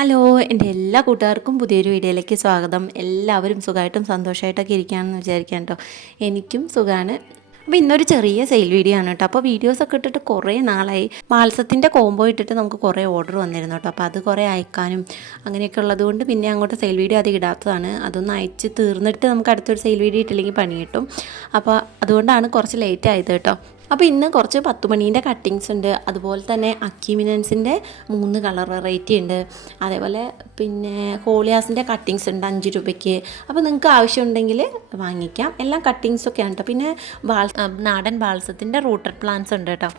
Hello എൻ്റെ എല്ലാ കൂട്ടുകാർക്കും പുതിയൊരു വീഡിയോയിലേക്ക് സ്വാഗതം. എല്ലാവരും സുഖമായിട്ടും സന്തോഷമായിട്ടൊക്കെ ഇരിക്കുകയാണെന്ന് വിചാരിക്കാം കേട്ടോ. എനിക്കും സുഖമാണ്. അപ്പോൾ ഇന്നൊരു ചെറിയ സെയിൽ വീഡിയോ ആണ് കേട്ടോ. അപ്പോൾ വീഡിയോസൊക്കെ ഇട്ടിട്ട് കുറേ നാളായി. മാത്സത്തിൻ്റെ കോംബോ ഇട്ടിട്ട് നമുക്ക് കുറേ ഓർഡർ വന്നിരുന്നു കേട്ടോ. അപ്പോൾ അത് കുറേ അയക്കാനും അങ്ങനെയൊക്കെ ഉള്ളതുകൊണ്ട് പിന്നെ അങ്ങോട്ട് സെയിൽ വീഡിയോ അത് ഇടാത്തതാണ്. അതൊന്ന് അയച്ച് തീർന്നിട്ട് നമുക്ക് അടുത്തൊരു സെയിൽ വീഡിയോ ഇട്ടില്ലെങ്കിൽ പണി കിട്ടും. അപ്പോൾ അതുകൊണ്ടാണ് കുറച്ച് ലേറ്റ് ആയത് കേട്ടോ. അപ്പോൾ ഇന്ന് കുറച്ച് 10 മണീൻ്റെ കട്ടിങ്സ് ഉണ്ട്. അതുപോലെ തന്നെ അക്യുമിനൻസിൻ്റെ 3 കളർ വെറൈറ്റി ഉണ്ട്. അതേപോലെ പിന്നെ ഹോളിയാസിൻ്റെ കട്ടിങ്സ് ഉണ്ട് 5 രൂപയ്ക്ക്. അപ്പോൾ നിങ്ങൾക്ക് ആവശ്യമുണ്ടെങ്കിൽ വാങ്ങിക്കാം. എല്ലാം കട്ടിങ്സൊക്കെയാണ് കേട്ടോ. പിന്നെ നാടൻ ബാൾസത്തിൻ്റെ റൂട്ടഡ് പ്ലാന്റ്സ് ഉണ്ട് കേട്ടോ.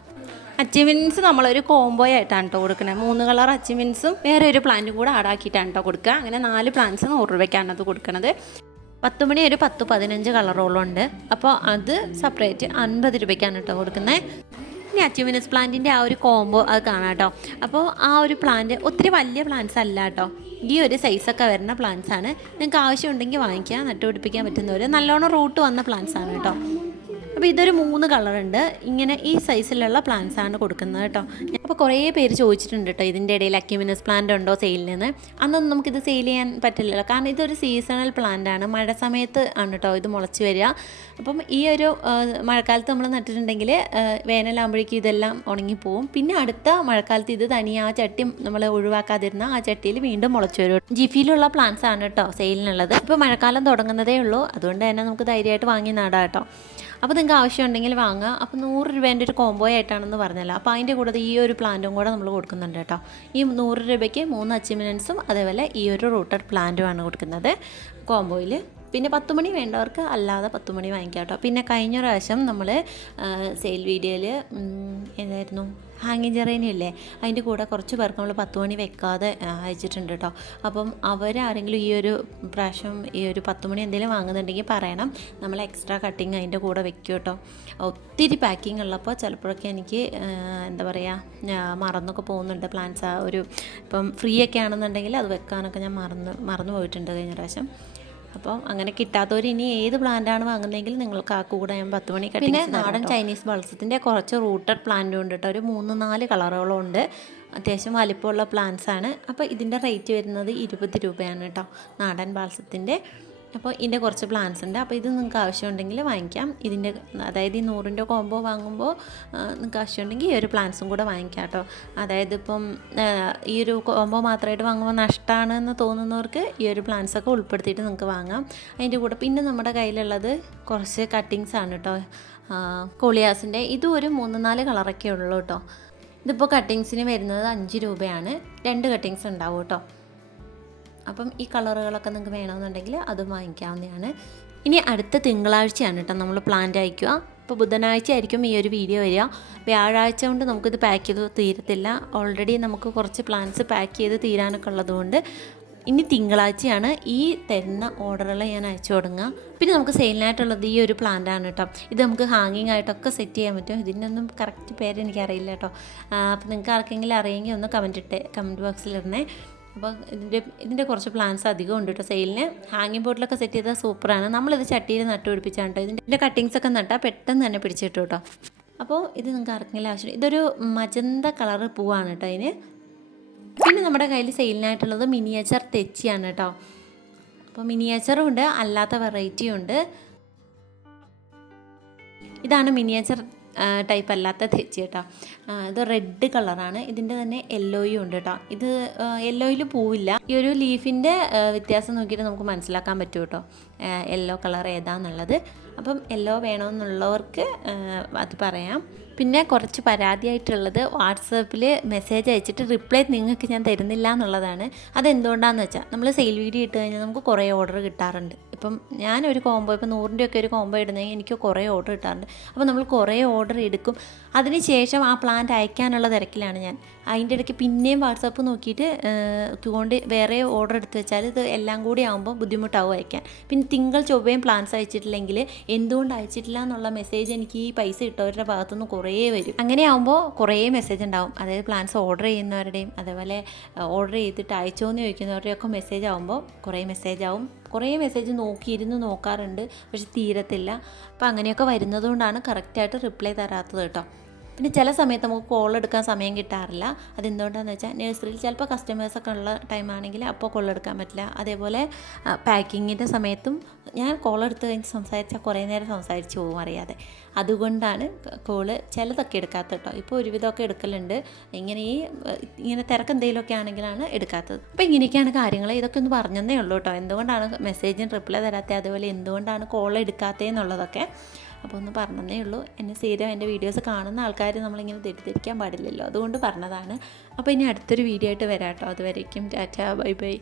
അച്ചീവ്മെൻറ്റ്സ് നമ്മളൊരു കോംബോ ആയിട്ടാണ് കേട്ടോ കൊടുക്കുന്നത്. 3 കളർ അച്ചീവ്മെൻറ്റ്സും വേറെ ഒരു പ്ലാന്റും കൂടെ ആഡാക്കിയിട്ടാണ് കേട്ടോ കൊടുക്കുക. അങ്ങനെ 4 പ്ലാന്റ്സ് 100 രൂപയ്ക്കാണ് അത് കൊടുക്കുന്നത്. 10 മണി ഒരു 10-15 കളറോളം ഉണ്ട്. അപ്പോൾ അത് സെപ്പറേറ്റ് 50 രൂപയ്ക്കാണ് കേട്ടോ കൊടുക്കുന്നത്. ഇനി അച്ചീവ്മെൻറ്റ്സ് പ്ലാന്റിൻ്റെ ആ ഒരു കോംബോ അത് കാണാം കേട്ടോ. അപ്പോൾ ആ ഒരു പ്ലാന്റ് ഒത്തിരി വലിയ പ്ലാന്റ്സ് അല്ല കേട്ടോ. ഈ ഒരു സൈസൊക്കെ വരുന്ന പ്ലാന്റ്സ് ആണ്. നിങ്ങൾക്ക് ആവശ്യമുണ്ടെങ്കിൽ വാങ്ങിക്കുക. നട്ടുപിടിപ്പിക്കാൻ പറ്റുന്നവർ നല്ലോണം റൂട്ട് വന്ന പ്ലാന്റ്സ് ആണ് കേട്ടോ. അപ്പോൾ ഇതൊരു 3 കളറുണ്ട്. ഇങ്ങനെ ഈ സൈസിലുള്ള പ്ലാന്റ്സ് ആണ് കൊടുക്കുന്നത് കേട്ടോ. അപ്പോൾ കുറേ പേര് ചോദിച്ചിട്ടുണ്ട് കേട്ടോ ഇതിൻ്റെ ഇടയിൽ അക്യുമിനസ് പ്ലാന്റ് ഉണ്ടോ സെയിലിന്. അന്നൊന്നും നമുക്കിത് സെയിൽ ചെയ്യാൻ പറ്റില്ലല്ലോ, കാരണം ഇതൊരു സീസണൽ പ്ലാന്റ് ആണ്. മഴ സമയത്ത് ആണ് കേട്ടോ ഇത് മുളച്ച് വരിക. അപ്പം ഈ ഒരു മഴക്കാലത്ത് നമ്മൾ നട്ടിട്ടുണ്ടെങ്കിൽ വേനലാകുമ്പോഴേക്കും ഇതെല്ലാം ഉണങ്ങിപ്പോവും. പിന്നെ അടുത്ത മഴക്കാലത്ത് ഇത് തനിയെ ആ ചട്ടി നമ്മൾ ഒഴിവാക്കാതിരുന്ന ആ ചട്ടിയിൽ വീണ്ടും മുളച്ച് വരും. ജിഫിയിലുള്ള പ്ലാന്റ്സ് ആണ് കേട്ടോ സെയിലിനുള്ളത്. ഇപ്പോൾ മഴക്കാലം തുടങ്ങുന്നതേ ഉള്ളൂ, അതുകൊണ്ട് തന്നെ നമുക്ക് ധൈര്യമായിട്ട് വാങ്ങി നടാം കേട്ടോ. അപ്പോൾ നിങ്ങൾക്ക് ആവശ്യമുണ്ടെങ്കിൽ വാങ്ങുക. അപ്പോൾ 100 രൂപേൻ്റെ ഒരു കോംബോ ആയിട്ടാണെന്ന് പറഞ്ഞല്ലോ. അപ്പോൾ അതിൻ്റെ കൂടെ ഈ ഒരു പ്ലാന്റും കൂടെ നമ്മൾ കൊടുക്കുന്നുണ്ട് കേട്ടോ. ഈ 100 രൂപയ്ക്ക് 3 അച്ചീവ്മെൻറ്റ്സും അതേപോലെ ഈ ഒരു റൂട്ടഡ് പ്ലാന്റുമാണ് കൊടുക്കുന്നത് കോംബോയിൽ. പിന്നെ 10 മണി വേണ്ടവർക്ക് അല്ലാതെ 10 മണി വാങ്ങിക്കാം കേട്ടോ. പിന്നെ കഴിഞ്ഞ പ്രാവശ്യം നമ്മൾ സെയിൽ വീഡിയോയിൽ ഏതായിരുന്നു ഹാങ്ങിങ് ജെറേനിയല്ലേ, അതിൻ്റെ കൂടെ കുറച്ച് പേർക്ക് നമ്മൾ 10 മണി വെക്കാതെ അയച്ചിട്ടുണ്ട് കേട്ടോ. അപ്പം അവരാരെങ്കിലും ഈ ഒരു പ്രാവശ്യം ഈ ഒരു 10 മണി എന്തെങ്കിലും വാങ്ങുന്നുണ്ടെങ്കിൽ പറയണം, നമ്മൾ എക്സ്ട്രാ കട്ടിങ് അതിൻ്റെ കൂടെ വെക്കും കേട്ടോ. ഒത്തിരി പാക്കിംഗ് ഉള്ളപ്പോൾ ചിലപ്പോഴൊക്കെ എനിക്ക് എന്താ പറയുക മറന്നൊക്കെ പോകുന്നുണ്ട് പ്ലാൻസ്. ആ ഒരു ഇപ്പം ഫ്രീ ഒക്കെ ആണെന്നുണ്ടെങ്കിൽ അത് വെക്കാനൊക്കെ ഞാൻ മറന്നു പോയിട്ടുണ്ട് കഴിഞ്ഞ പ്രാവശ്യം. അപ്പം അങ്ങനെ കിട്ടാത്തവർ ഇനി ഏത് പ്ലാന്റാണ് വാങ്ങുന്നതെങ്കിൽ നിങ്ങൾക്ക് ആ കൂടെ ഞാൻ 10 മണി കട്ടി. പിന്നെ നാടൻ ചൈനീസ് ബൾസത്തിൻ്റെ കുറച്ച് റൂട്ടഡ് പ്ലാന്റും ഉണ്ട് കേട്ടോ. ഒരു 3-4 കളറുകളും ഉണ്ട്. അത്യാവശ്യം വലിപ്പമുള്ള പ്ലാന്റ്സ് ആണ്. അപ്പോൾ ഇതിൻ്റെ റേറ്റ് വരുന്നത് 20 രൂപയാണ് കേട്ടോ നാടൻ ബാൾസത്തിൻ്റെ. അപ്പോൾ ഇതിൻ്റെ കുറച്ച് പ്ലാന്റ്സ് ഉണ്ട്. അപ്പോൾ ഇത് നിങ്ങൾക്ക് ആവശ്യമുണ്ടെങ്കിൽ വാങ്ങിക്കാം. ഇതിൻ്റെ അതായത് ഈ 100ൻ്റെ കോംബോ വാങ്ങുമ്പോൾ നിങ്ങൾക്ക് ആവശ്യമുണ്ടെങ്കിൽ ഈ ഒരു പ്ലാന്റ്സും കൂടെ വാങ്ങിക്കാം കേട്ടോ. അതായത് ഇപ്പം ഈ ഒരു കോംബോ മാത്രമായിട്ട് വാങ്ങുമ്പോൾ നഷ്ടമാണെന്ന് തോന്നുന്നവർക്ക് ഈ ഒരു പ്ലാന്റ്സൊക്കെ ഉൾപ്പെടുത്തിയിട്ട് നിങ്ങൾക്ക് വാങ്ങാം. അതിൻ്റെ കൂടെ പിന്നെ നമ്മുടെ കയ്യിലുള്ളത് കുറച്ച് കട്ടിങ്സ് ആണ് കേട്ടോ. കോളിയാസിൻ്റെ ഇതും ഒരു 3-4 കളറൊക്കെ ഉള്ളൂ കേട്ടോ. ഇതിപ്പോൾ കട്ടിങ്സിന് വരുന്നത് 5 രൂപയാണ്. 2 കട്ടിങ്സ് ഉണ്ടാവും കേട്ടോ. അപ്പം ഈ കളറുകളൊക്കെ നിങ്ങൾക്ക് വേണമെന്നുണ്ടെങ്കിൽ അതും വാങ്ങിക്കാവുന്നതാണ്. ഇനി അടുത്ത തിങ്കളാഴ്ചയാണ് കേട്ടോ നമ്മൾ പ്ലാന്റ് അയക്കുക. ഇപ്പോൾ ബുധനാഴ്ച ആയിരിക്കും ഈ ഒരു വീഡിയോ വരിക. വ്യാഴാഴ്ച കൊണ്ട് നമുക്കിത് പാക്ക് ചെയ്ത് തീരത്തില്ല. ഓൾറെഡി നമുക്ക് കുറച്ച് പ്ലാന്റ്സ് പാക്ക് ചെയ്ത് തീരാനൊക്കെ ഉള്ളതുകൊണ്ട് ഇനി തിങ്കളാഴ്ചയാണ് ഈ തരുന്ന ഓർഡറുകൾ ഞാൻ അയച്ചു തുടങ്ങുക. പിന്നെ നമുക്ക് സെയിലിനായിട്ടുള്ളത് ഈ ഒരു പ്ലാന്റാണ് കേട്ടോ. ഇത് നമുക്ക് ഹാങ്ങിങ് ആയിട്ടൊക്കെ സെറ്റ് ചെയ്യാൻ പറ്റും. ഇതിനൊന്നും കറക്റ്റ് പേര് എനിക്കറിയില്ല കേട്ടോ. അപ്പോൾ നിങ്ങൾക്ക് ആർക്കെങ്കിലും അറിയെങ്കിൽ ഒന്ന് കമൻറ്റ് ബോക്സിലിടണേ. അപ്പോൾ ഇതിൻ്റെ കുറച്ച് പ്ലാന്റ്സ് അധികം ഉണ്ട് കേട്ടോ സെയിലിന്. ഹാങ്ങിങ് ബോർഡിലൊക്കെ സെറ്റ് ചെയ്താൽ സൂപ്പറാണ്. നമ്മളിത് ചട്ടിയിൽ നട്ടുപിടിപ്പിച്ചാണ് കേട്ടോ. ഇതിൻ്റെ കട്ടിങ്സൊക്കെ നട്ടാൽ പെട്ടെന്ന് തന്നെ പിടിച്ചിട്ടു കേട്ടോ. അപ്പോൾ ഇത് നിങ്ങൾക്ക് ആർക്കെങ്കിലും ആവശ്യം. ഇതൊരു മജന്ത കളറ് പൂവാണ് കേട്ടോ അതിന്. പിന്നെ നമ്മുടെ കയ്യിൽ സെയിലിനായിട്ടുള്ളത് മിനിയേച്ചർ തെച്ചിയാണ് കേട്ടോ. അപ്പോൾ മിനിയേച്ചറും ഉണ്ട്, അല്ലാത്ത വെറൈറ്റിയും ഉണ്ട്. ഇതാണ് മിനിയേച്ചർ ടൈപ്പ് അല്ലാത്ത തെച്ചി കേട്ടോ. ഇത് റെഡ് കളറാണ്. ഇതിൻ്റെ തന്നെ യെല്ലോയും ഉണ്ട് കേട്ടോ. ഇത് യെല്ലോയിൽ പൂവില്ല. ഈ ഒരു ലീഫിൻ്റെ വ്യത്യാസം നോക്കിയിട്ട് നമുക്ക് മനസ്സിലാക്കാൻ പറ്റും കേട്ടോ യെല്ലോ കളർ ഏതാണെന്നുള്ളത്. അപ്പം യെല്ലോ വേണമെന്നുള്ളവർക്ക് അത് പറയാം. പിന്നെ കുറച്ച് പരാതിയായിട്ടുള്ളത് വാട്സാപ്പിൽ മെസ്സേജ് അയച്ചിട്ട് റിപ്ലൈ നിങ്ങൾക്ക് ഞാൻ തരുന്നില്ല എന്നുള്ളതാണ്. അതെന്തുകൊണ്ടാണെന്ന് വെച്ചാൽ നമ്മൾ സെയിൽ വീഡിയോ ഇട്ട് കഴിഞ്ഞാൽ നമുക്ക് കുറേ ഓർഡർ കിട്ടാറുണ്ട്. ഇപ്പം ഞാനൊരു കോംബോ ഇപ്പോൾ 100ൻ്റെ ഒക്കെ ഒരു കോംബോ ഇടുന്നെങ്കിൽ എനിക്ക് കുറേ ഓർഡർ കിട്ടാറുണ്ട്. അപ്പോൾ നമ്മൾ കുറേ ഓർഡർ എടുക്കും. അതിന് ശേഷം ആ പ്ലാന്റ് അയക്കാനുള്ള തിരക്കിലാണ് ഞാൻ. അതിൻ്റെ ഇടയ്ക്ക് പിന്നെയും വാട്സാപ്പ് നോക്കിയിട്ട് കൊണ്ട് വേറെ ഓർഡർ എടുത്ത് വെച്ചാൽ ഇത് എല്ലാം കൂടി ആകുമ്പോൾ ബുദ്ധിമുട്ടാവും അയക്കാൻ. പിന്നെ തിങ്കൾ ചൊവ്വയും പ്ലാന്റ്സ് അയച്ചിട്ടില്ലെങ്കിൽ എന്തുകൊണ്ട് അയച്ചിട്ടില്ല എന്നുള്ള മെസ്സേജ് എനിക്ക് ഈ പൈസ ഇട്ടവരുടെ ഭാഗത്തുനിന്ന് കുറേ വരും. അങ്ങനെ ആകുമ്പോൾ കുറേ മെസ്സേജ് ഉണ്ടാവും. അതായത് പ്ലാന്റ്സ് ഓർഡർ ചെയ്യുന്നവരുടെയും അതേപോലെ ഓർഡർ ചെയ്തിട്ട് അയച്ചോന്ന് ചോദിക്കുന്നവരുടെയൊക്കെ മെസ്സേജ് ആകുമ്പോൾ കുറേ മെസ്സേജ് ആവും. കുറേ മെസ്സേജ് നോക്കാറുണ്ട്, പക്ഷെ തീരത്തില്ല. അപ്പോൾ അങ്ങനെയൊക്കെ വരുന്നതുകൊണ്ടാണ് കറക്റ്റായിട്ട് റിപ്ലൈ തരാത്തത് കേട്ടോ. പിന്നെ ചില സമയത്ത് നമുക്ക് കോൾ എടുക്കാൻ സമയം കിട്ടാറില്ല. അതെന്തുകൊണ്ടാണെന്ന് വെച്ചാൽ നഴ്സറിയിൽ ചിലപ്പോൾ കസ്റ്റമേഴ്സൊക്കെ ഉള്ള ടൈമാണെങ്കിൽ അപ്പോൾ കോൾ എടുക്കാൻ പറ്റില്ല. അതേപോലെ പാക്കിങ്ങിൻ്റെ സമയത്തും ഞാൻ കോൾ എടുത്ത് കഴിഞ്ഞ് സംസാരിച്ചാൽ കുറേ നേരം സംസാരിച്ച് പോകും അറിയാതെ. അതുകൊണ്ടാണ് കോള് ചിലതൊക്കെ എടുക്കാത്തത് കേട്ടോ. ഇപ്പോൾ ഒരുവിധമൊക്കെ എടുക്കലുണ്ട്. ഇങ്ങനെ തിരക്ക് എന്തെങ്കിലുമൊക്കെ ആണെങ്കിലാണ് എടുക്കാത്തത്. അപ്പോൾ ഇങ്ങനെയൊക്കെയാണ് കാര്യങ്ങൾ. ഇതൊക്കെ ഒന്ന് പറഞ്ഞതേ ഉള്ളൂ കേട്ടോ. എന്തുകൊണ്ടാണ് മെസ്സേജിന് റിപ്ലൈ തരാത്തത്, അതുപോലെ എന്തുകൊണ്ടാണ് കോൾ എടുക്കാത്തതെന്നുള്ളതൊക്കെ അപ്പോൾ ഒന്ന് പറഞ്ഞതേ ഉള്ളൂ. എന്നെ സ്ഥിരം എൻ്റെ വീഡിയോസ് കാണുന്ന ആൾക്കാർ നമ്മളിങ്ങനെ തെറ്റിദ്ധരിക്കാൻ പാടില്ലല്ലോ, അതുകൊണ്ട് പറഞ്ഞതാണ്. അപ്പോൾ ഇനി അടുത്തൊരു വീഡിയോ ആയിട്ട് വരാം കേട്ടോ. അതുവരേക്കും ടാറ്റാ, ബൈ ബൈ.